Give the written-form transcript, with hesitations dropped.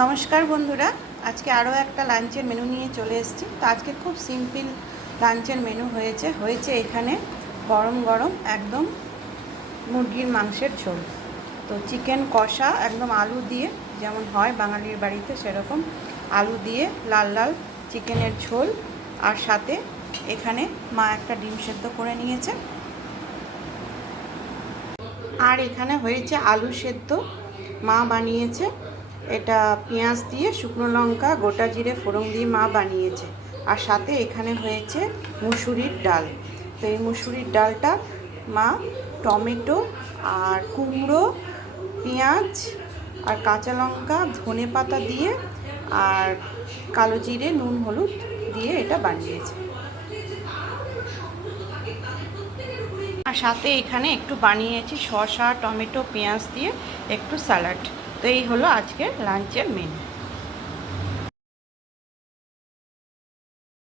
নমস্কার বন্ধুরা, আজকে আরও একটা লাঞ্চের মেনু নিয়ে চলে এসেছি। তো আজকে খুব সিম্পল লাঞ্চের মেনু হয়েছে এখানে গরম গরম একদম মুরগির মাংসের ঝোল। তো চিকেন কষা একদম আলু দিয়ে, যেমন হয় বাঙালির বাড়িতে সেরকম আলু দিয়ে লাল লাল চিকেনের ঝোল। আর সাথে এখানে মা একটা ডিম সেদ্ধ করে নিয়েছে। আর এখানে হয়েছে আলু সেদ্ধ, মা বানিয়েছে। এটা পেঁয়াজ দিয়ে, শুকনো লঙ্কা, গোটা জিরে ফোড়ন দিয়ে মা বানিয়েছে। আর সাথে এখানে হয়েছে মুসুরির ডাল। তো এই মুসুরির ডালটা মা টমেটো আর কুমড়ো, পেঁয়াজ আর কাঁচা লঙ্কা, ধনে পাতা দিয়ে আর কালো জিরে, নুন, হলুদ দিয়ে এটা বানিয়েছে। আর সাথে এখানে একটু বানিয়েছি শসা, টমেটো, পেঁয়াজ দিয়ে একটু স্যালাড। তো এই হলো আজকের লাঞ্চের মেনু।